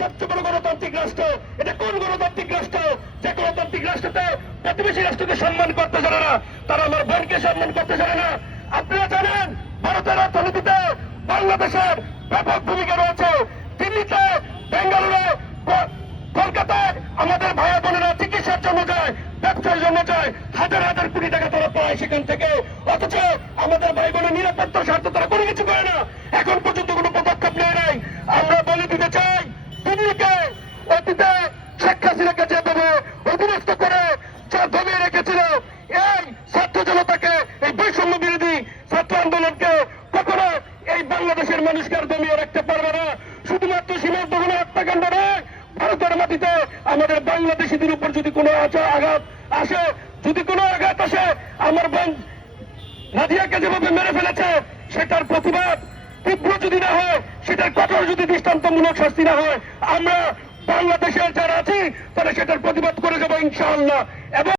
সবচেয়ে বড় গণতান্ত্রিক রাষ্ট্র। এটা কোন গণতান্ত্রিক রাষ্ট্র? যে গণতান্ত্রিক রাষ্ট্রতে প্রতিবেশী রাষ্ট্রকে সম্মান করতে জানে না, তারা আমার বোনকে সম্মান করতে জানে না। আপনারা জানেন ভারতের অর্থনীতিতে বাংলাদেশের ব্যাপক ভূমিকা রয়েছে। দিল্লিতে, বেঙ্গালুরু, কলকাতায় আমাদের ভাইয়া বোনেরা চিকিৎসার জন্য যায়, ব্যবসার জন্য যায়, হাজার হাজার কোটি টাকা তারা পায় সেখান থেকে। অথচ আমাদের ভাই বোনের নিরাপত্তার স্বার্থে তারা কোনো কিছু করে না, এখন পর্যন্ত কোনো পদক্ষেপ নেয় নাই। আমরা বলে দিতে চাই, দিল্লিকে অতীতে শেখ হাসিনাকে যেভাবে অধীনস্থ করে যা দমিয়ে রেখেছিল, এই ছাত্র জনতাকে, এই বৈষম্য বিরোধী ছাত্র আন্দোলনকে কখনো এই বাংলাদেশের মানুষকে আর দমিয়ে রাখতে পারবে না। শুধুমাত্র সীমান্ত কোনো হত্যাকাণ্ড নয়, ভারতের মাটিতে আমাদের বাংলাদেশিদের উপর যদি কোনো আঘাত আসে, যদি কোনো আঘাত আসে, আমার বোন রাজিয়াকে যেভাবে মেরে ফেলেছে সেটার প্রতিবাদ তীব্র যদি না হয়, সেটার কঠোর যদি দৃষ্টান্তমূলক শাস্তি না হয়, আমরা বাংলাদেশের যারা আছি তারা সেটার প্রতিবাদ করে যাবো ইনশাআল্লাহ। এবং